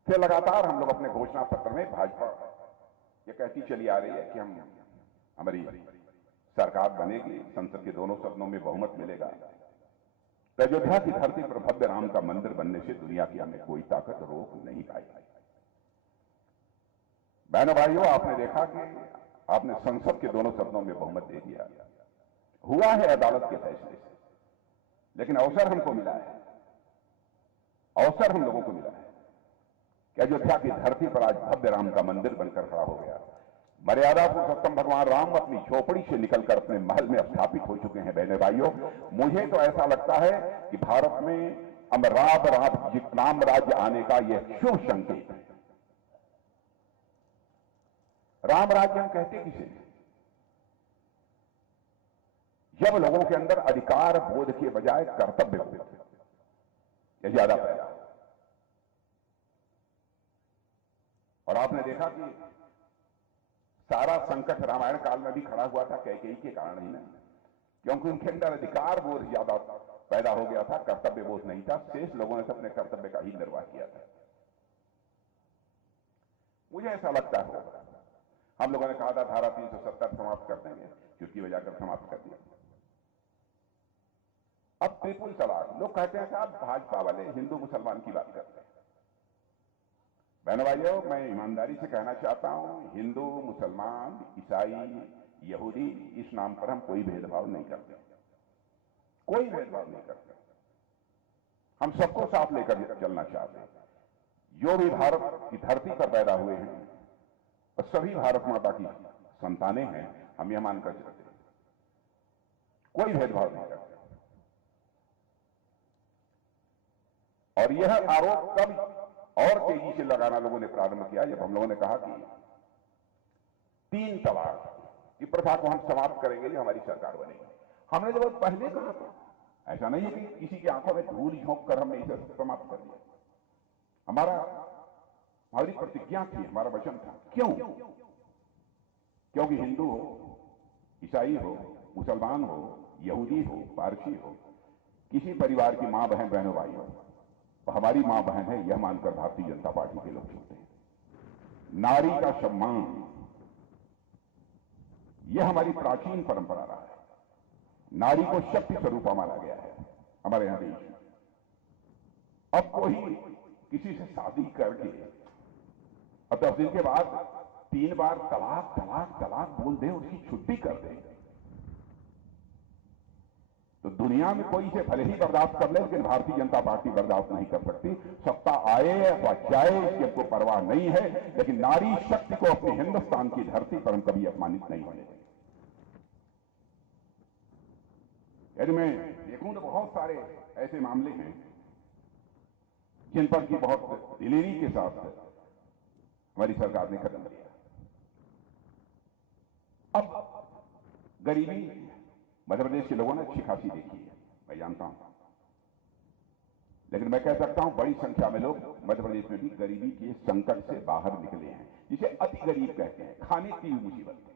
फिर लगातार हम लोग अपने घोषणा पत्र में भाजपा ये कहती चली आ रही है कि हमारी सरकार बनेगी, संसद के दोनों सदनों में बहुमत मिलेगा, तो अयोध्या की धरती पर भव्य राम का मंदिर बनने से दुनिया की हमें कोई ताकत रोक नहीं पाई। बहनों भाइयों, आपने देखा कि आपने संसद के दोनों सदनों में बहुमत दे दिया, हुआ है अदालत के फैसले से, लेकिन अवसर हमको मिला है, अवसर हम लोगों को मिला है कि अयोध्या की धरती पर आज भव्य राम का मंदिर बनकर खड़ा हो गया। मर्यादा पुरुषोत्तम भगवान राम अपनी झोपड़ी से निकलकर अपने महल में स्थापित हो चुके हैं। बहने भाइयों, मुझे तो ऐसा लगता है कि भारत में अब राम राज्य आने का यह शुभ संकेत है। राम राज्य हम कहते किसे, जब लोगों के अंदर अधिकार बोध के बजाय कर्तव्य बोध यह ज्यादा पैदा। और आपने देखा कि सारा संकट रामायण काल में भी खड़ा हुआ था कैकेयी के कारण ही ना, क्योंकि उनके अंदर अधिकार बोध ज्यादा पैदा हो गया था, कर्तव्य बोध नहीं था, शेष लोगों ने अपने कर्तव्य का ही निर्वाह किया था। मुझे ऐसा लगता है हम लोगों ने कहा था धारा 370 समाप्त कर देंगे, चुटकी बजाकर समाप्त कर दिया। अब ट्रिपल तलाक, लोग कहते हैं साहब भाजपा वाले हिंदू मुसलमान की बात करते हैं। बहनों भाइयों, मैं ईमानदारी से कहना चाहता हूं, हिंदू मुसलमान ईसाई यहूदी इस नाम पर हम कोई भेदभाव नहीं करते, कोई भेदभाव नहीं करते। हम सबको साथ लेकर चलना चाहते हैं। जो भी भारत की धरती पर पैदा हुए हैं और सभी भारत माता की संतानें हैं, हम यह मानकर चलते हैं, कोई भेदभाव नहीं करते। और यह आरोप कब और तेजी से लगाना लोगों ने प्रारंभ किया जब हम लोगों ने कहा कि 3 तलाक की प्रथा को हम समाप्त करेंगे, ये हमारी सरकार बनेगी। हमने जो बहुत पहले कहा था, ऐसा नहीं है कि किसी की आंखों में धूल झोंक कर हमने इसे समाप्त कर दिया। हमारी प्रतिज्ञा थी, हमारा वचन था। क्यों? क्योंकि हिंदू हो, ईसाई हो, मुसलमान हो, यहूदी हो, पारसी हो, किसी परिवार की मां बहन, बहनों भाई हो, हमारी मां बहन है, यह मानकर भारतीय जनता पार्टी के लोग चलते हैं। नारी का सम्मान, यह हमारी प्राचीन परंपरा रहा है। नारी को शक्ति स्वरूप माना गया है हमारे यहां देश में। अब कोई किसी से शादी करके और 10 दिन के बाद 3 बार तलाक तलाक तलाक बोल दे, उसकी छुट्टी कर दे, तो दुनिया में कोई इसे भले ही बर्दाश्त कर ले, लेकिन भारतीय जनता पार्टी बर्दाश्त नहीं कर सकती। सत्ता आए अथवा जाए इसकी हमको परवाह नहीं है, लेकिन नारी शक्ति को अपने हिंदुस्तान की धरती पर हम कभी अपमानित नहीं होने देंगे। यदि मैं देखूं तो बहुत सारे ऐसे मामले हैं जिन पर की बहुत दिलेरी के साथ हमारी सरकार ने कदम लिया। अब गरीबी मध्य प्रदेश के लोगों ने अच्छी खासी देखी है, मैं जानता हूं, लेकिन मैं कह सकता हूं बड़ी संख्या में लोग मध्य प्रदेश में भी गरीबी के संकट से बाहर निकले हैं, जिसे अति गरीब कहते हैं। खाने की भी मुसीबत थी,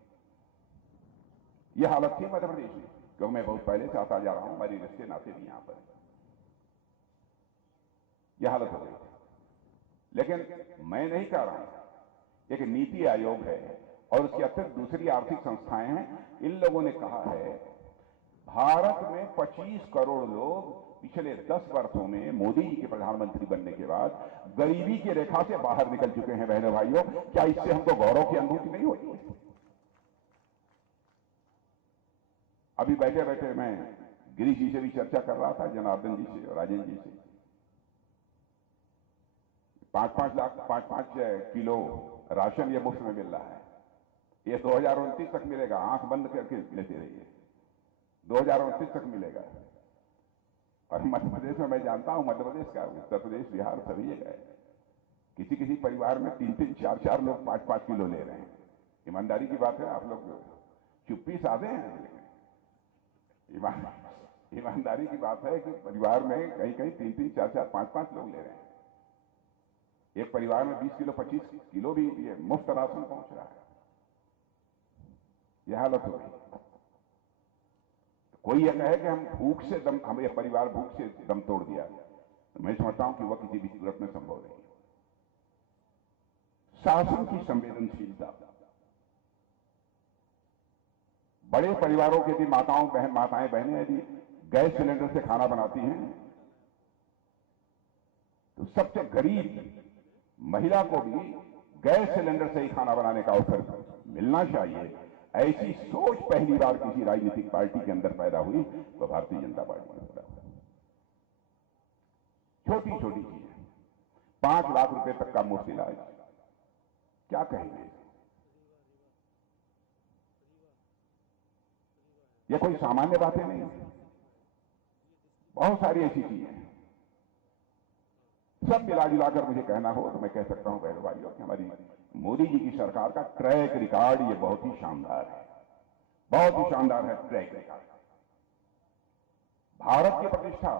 यह हालत थी मध्य प्रदेश में, क्योंकि मैं बहुत पहले से आता जा रहा हूं, हमारी रिश्ते नाते भी यहां पर यह हालत हो गई थी। लेकिन मैं नहीं कह रहा हूं, एक नीति आयोग है और उसके अतिरिक्त दूसरी आर्थिक संस्थाएं हैं, इन लोगों ने कहा है भारत में 25 करोड़ लोग पिछले 10 वर्षों में मोदी जी के प्रधानमंत्री बनने के बाद गरीबी की रेखा से बाहर निकल चुके हैं। बहनों भाइयों, क्या इससे हमको गौरव की अनुभूति नहीं होती है? अभी बैठे बैठे मैं गिरीश जी से भी चर्चा कर रहा था, जनार्दन जी से और राजेंद्र जी से। 5-5 किलो राशन ये मुफ्त में मिल रहा है, ये 2029 तक मिलेगा। आंख बंद करके लेते रहिए, 2029 तक मिलेगा। और मध्य प्रदेश में मैं जानता हूं, मध्य प्रदेश का, उत्तर प्रदेश, बिहार, सभी जगह किसी किसी परिवार में 3-3, 4-4 लोग 5-5 किलो ले रहे हैं। ईमानदारी की बात है, आप लोग चुप्पी साधे हैं, लेकिन ईमानदारी की बात है कि परिवार में कहीं कहीं 3-3, 4-4, 5-5 लोग ले रहे हैं। एक परिवार में 20 किलो 25 किलो भी ये मुफ्त राशन पहुंच रहा है। यह हालत हो गई। कोई यह कहे कि हम भूख से दम, हमें परिवार भूख से दम तोड़ दिया, तो मैं समझता हूं कि वह किसी भी सूरत में संभव नहीं। शासन की संवेदनशीलता, बड़े परिवारों के भी माताएं बहनें यदि गैस सिलेंडर से खाना बनाती हैं, तो सबसे गरीब महिला को भी गैस सिलेंडर से ही खाना बनाने का अवसर मिलना चाहिए। ऐसी सोच पहली बार किसी राजनीतिक पार्टी के अंदर पैदा हुई तो भारतीय जनता पार्टी में पैदा हुई। छोटी छोटी चीजें, 5 लाख रुपए तक का मुफ्त इलाज, क्या कहेंगे? ये कोई सामान्य बातें नहीं है, बहुत सारी ऐसी चीजें हैं। सब मिला जुलाकर मुझे कहना हो तो मैं कह सकता हूं बहनों भाइयों कि हमारी मोदी जी की सरकार का ट्रैक रिकॉर्ड ये बहुत ही शानदार है, बहुत ही शानदार है ट्रैक रिकॉर्ड। भारत की प्रतिष्ठा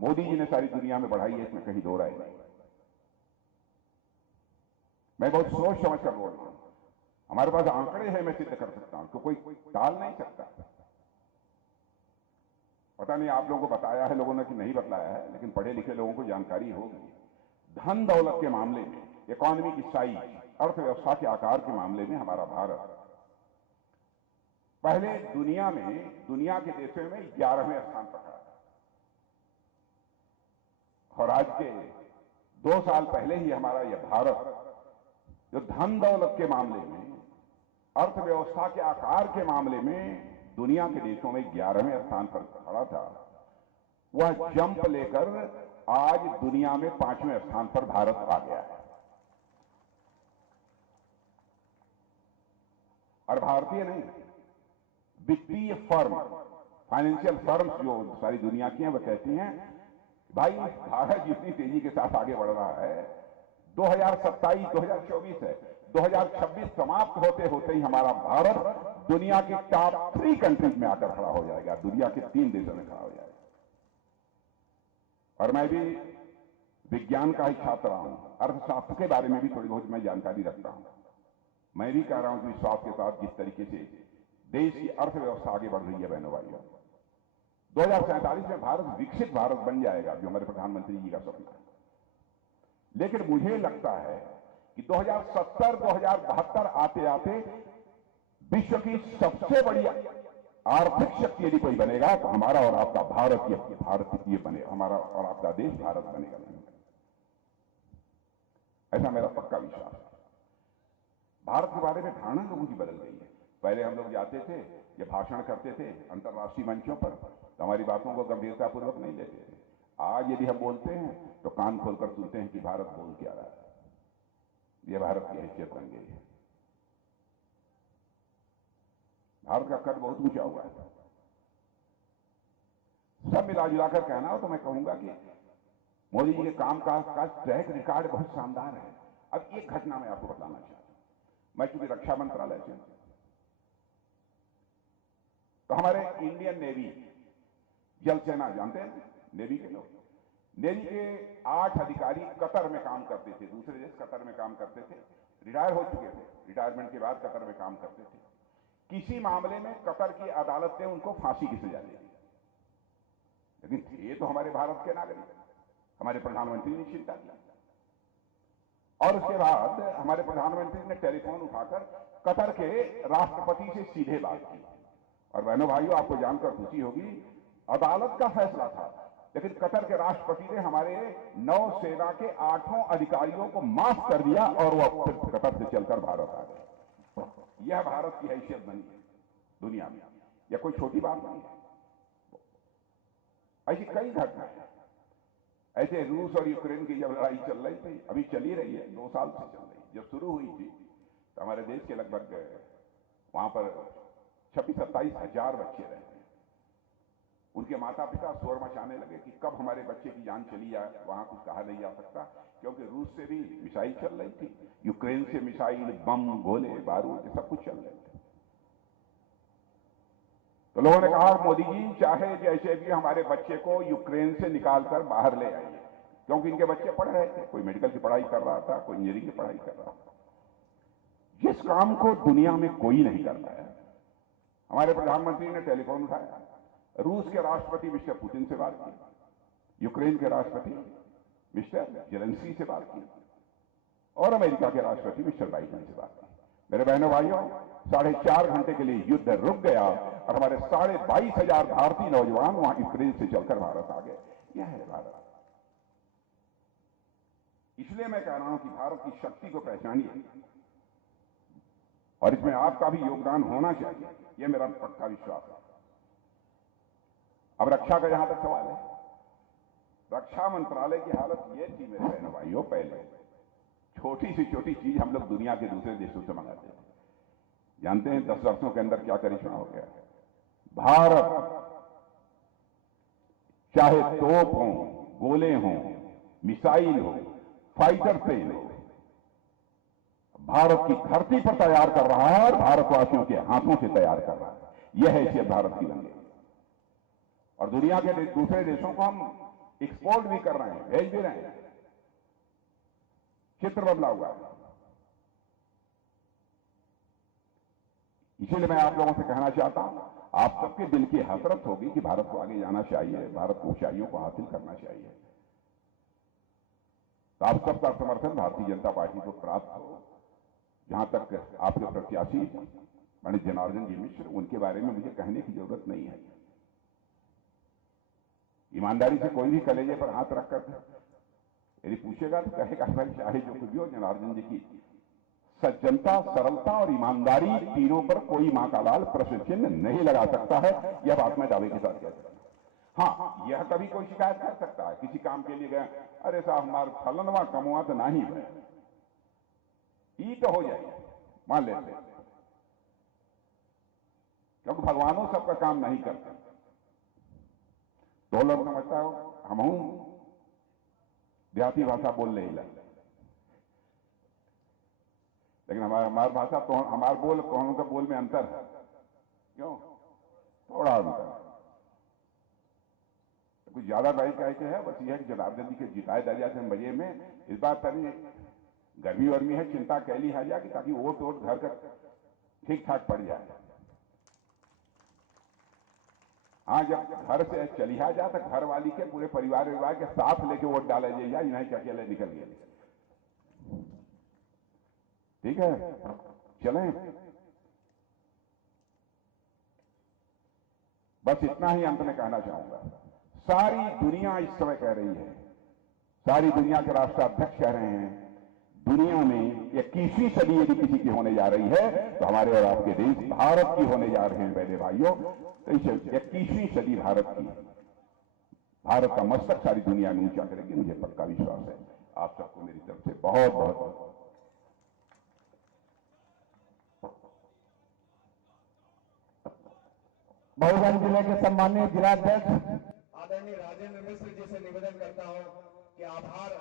मोदी जी ने सारी दुनिया में बढ़ाई है, इसमें कहीं दो राय नहीं। मैं बहुत सोच समझ कर बोल रहा हूं, हमारे पास आंकड़े हैं, मैं सिद्ध कर सकता हूं, तो कोई टाल नहीं सकता। पता नहीं आप लोगों को बताया है लोगों ने कि नहीं बताया है, लेकिन पढ़े लिखे लोगों को जानकारी होगी। धन दौलत के मामले में, इकोनॉमी की साइज, अर्थव्यवस्था के आकार के मामले में हमारा भारत पहले दुनिया के देशों में 11वें स्थान पर खड़ा था। और आज के 2 साल पहले ही हमारा यह भारत जो धन दौलत के मामले में, अर्थव्यवस्था के आकार के मामले में दुनिया के देशों में 11वें स्थान पर खड़ा था, वह जंप लेकर आज दुनिया में 5वें स्थान पर भारत आ गया है। और भारतीय नहीं, वित्तीय फर्म, फाइनेंशियल फर्म्स जो सारी दुनिया की हैं, वह कहती हैं भाई भारत जितनी तेजी के साथ आगे बढ़ रहा है, 2027 2024 है, 2026 समाप्त होते होते ही हमारा भारत दुनिया की टॉप 3 कंट्रीज में आकर खड़ा हो जाएगा, दुनिया के 3 देशों में खड़ा हो जाएगा। और मैं भी विज्ञान का ही छात्र रहा हूं, अर्थशास्त्र के बारे में भी थोड़ी बहुत मैं जानकारी रखता हूं। मैं भी कह रहा हूं कि विश्वास के साथ जिस तरीके से देश की अर्थव्यवस्था आगे बढ़ रही है बहनों भाइयों, 2047 में भारत विकसित भारत बन जाएगा, जो हमारे प्रधानमंत्री जी का सपना है। लेकिन मुझे लगता है कि 2070-2072 आते आते विश्व की सबसे बड़ी आर्थिक शक्ति यदि कोई बनेगा तो हमारा और आपका भारत ये बनेगा, हमारा और आपका देश भारत बनेगा। ऐसा मेरा पक्का विश्वास है। भारत के बारे में धारणा लोगों की बदल गई है। पहले हम लोग जाते थे, ये भाषण करते थे अंतर्राष्ट्रीय मंचों पर, तो हमारी बातों को गंभीरतापूर्वक नहीं लेते थे। आज यदि हम बोलते हैं तो कान खोलकर सुनते हैं कि भारत बोल क्या रहा है। यह भारत की हैसियत बन गई है। भारत का कद बहुत ऊंचा हुआ है। सब मिला जुलाकर कहना हो तो मैं कहूंगा कि मोदी जी के काम का ट्रैक रिकॉर्ड बहुत शानदार है। अब एक घटना मैं आपको बताना चाहता हूं। मैं चूंकि रक्षा मंत्रालय से, तो हमारे इंडियन नेवी, जल सेना जानते हैं नेवी के लोग, नेवी के 8 अधिकारी कतर में काम करते थे, दूसरे देश कतर में काम करते थे, रिटायर हो चुके थे, रिटायरमेंट के बाद कतर में काम करते थे। किसी मामले में कतर की अदालत ने उनको फांसी की सजा दी, लेकिन ये तो हमारे भारत के नागरिक, हमारे प्रधानमंत्री ने चिंता की। और उसके बाद हमारे प्रधानमंत्री ने टेलीफोन उठाकर कतर के राष्ट्रपति से सीधे बात की। और बहनों भाइयों, आपको जानकर खुशी होगी, अदालत का फैसला था, लेकिन कतर के राष्ट्रपति ने हमारे नौसेना के 8 अधिकारियों को माफ कर दिया और वो फिर कतर से चलकर भारत आ गए। यह भारत की हैसियत बनी है दुनिया में। यह कोई छोटी बात नहीं है। ऐसी कई घटनाएं हैं। ऐसे रूस और यूक्रेन की जब लड़ाई चल रही थी, अभी चली रही है, 2 साल से चल रही है, जब शुरू हुई थी तो हमारे देश के लगभग वहां पर 26-27 हजार बच्चे रहते हैं। उनके माता पिता शोर मचाने लगे कि कब हमारे बच्चे की जान चली जाए। वहां कुछ कहा नहीं जा सकता, क्योंकि रूस से भी मिसाइल चल रही थी, यूक्रेन से मिसाइल, बम, गोले, बारूद, सब कुछ चल रहे थे। तो लोगों ने कहा मोदी जी चाहे जैसे भी हमारे बच्चे को यूक्रेन से निकालकर बाहर ले आइए, क्योंकि इनके बच्चे पढ़ रहे थे, कोई मेडिकल की पढ़ाई कर रहा था, कोई इंजीनियरिंग की पढ़ाई कर रहा था। जिस काम को दुनिया में कोई नहीं कर पाया, हमारे प्रधानमंत्री ने टेलीफोन उठाया, रूस के राष्ट्रपति मिस्टर पुतिन से बात की, यूक्रेन के राष्ट्रपति मिस्टर जेलेंस्की से बात की, और अमेरिका के राष्ट्रपति मिस्टर बाइडेन से बात की। मेरे बहनों भाइयों, 4.5 घंटे के लिए युद्ध रुक गया और हमारे 22,500 भारतीय नौजवान वहां यूक्रेन से चलकर भारत आ गए। यह है भारत। इसलिए मैं कह रहा हूं कि भारत की शक्ति को पहचानिए और इसमें आपका भी योगदान होना चाहिए, यह मेरा पक्का विश्वास है। अब रक्षा का जहां तक सवाल है, रक्षा मंत्रालय की हालत यह थी मेरे बहनों भाइयों, पहले छोटी से छोटी चीज हम लोग दुनिया के दूसरे देशों से मंगाते थे। जानते हैं 10 वर्षों के अंदर क्या करिश्मा हो गया। भारत चाहे तोप हो, गोले हों, मिसाइल हो, फाइटर प्लेन हो, भारत की धरती पर तैयार कर रहा है और भारतवासियों के हाथों से तैयार कर रहा है। यह हैसियत भारत की बन गई। और दुनिया के दूसरे देशों को हम एक्सपोर्ट भी कर रहे हैं, भेज भी रहे हैं। चित्र बदला हुआ है। इसीलिए मैं आप लोगों से कहना चाहता हूं, आप सबके दिल की हसरत होगी कि भारत को आगे जाना चाहिए, भारत को ऊंचाइयों को हासिल करना चाहिए। तो आप सबका समर्थन भारतीय जनता पार्टी को प्राप्त हो। जहां तक आपके प्रत्याशी पंडित जनार्दन जी मिश्र, उनके बारे में मुझे कहने की जरूरत नहीं है। ईमानदारी से कोई भी कलेजे पर हाथ रखकर यदि पूछेगा तो कहेगा भाई चाहे जो कुछ भी हो, जनार्दन जी की सज्जनता, सरलता और ईमानदारी तीनों पर कोई मां का लाल प्रश्न चिन्ह नहीं लगा सकता है। यह बात मैं दावे के साथ कह सकता हूं। हाँ, यह कभी कोई शिकायत कर सकता है, किसी काम के लिए गया, अरे साहब हमारा फलनवा कमुआ तो नहीं है, ई तो हो जाएगी, मान लेते हैं, क्योंकि भगवानों सबका काम नहीं करते। तो लोग समझता हो हम देहाती भाषा बोल ले ही, लेकिन हमारी भाषा तो हमारे बोल कौन का बोल में अंतर है, क्यों? थोड़ा अंतर है, कुछ ज्यादा नहीं कह के है, बस यह कि जनार्दन जी के जिताए दर्जा से बजे में इस बार तभी गर्मी वर्मी है, चिंता कैली है जाएगी ताकि वोट वोट घर का ठीक ठाक पड़ जाए। हाँ, जब घर से चलिया जाए तो घर वाली के पूरे परिवार के साथ लेके वोट डाले जाए, नहीं कि अकेले निकल गए। ठीक है, चलें। बस इतना ही अंत में कहना चाहूंगा, सारी दुनिया इस समय कह रही है, सारी दुनिया के राष्ट्राध्यक्ष कह रहे हैं, दुनिया में 21वीं सदी यदि किसी की होने जा रही है तो हमारे और आपके देश भारत की होने जा रहे हैं मेरे भाइयों। तो इस 21वीं सदी भारत की, भारत का मस्तक सारी दुनिया में ऊंचा करेगी, मुझे पक्का विश्वास है। आप सबको मेरी तरफ से बहुत बहुत महोबा जिले के सम्मानित जिलाध्यक्ष आदरणीय राजेंद्र मिश्र जी से निवेदन करता हूं कि आभार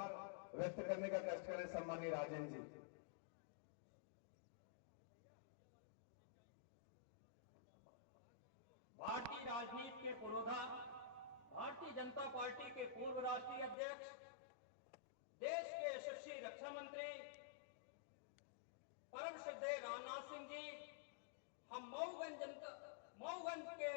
व्यक्त करने का कष्ट करें सम्मानीय राजेंद्र जी। भारतीय राजनीति के पुरोधा, भारतीय जनता पार्टी के पूर्व राष्ट्रीय अध्यक्ष, देश के यशस्वी रक्षा मंत्री परम श्रद्धेय राजनाथ सिंह जी, हम मऊगंज के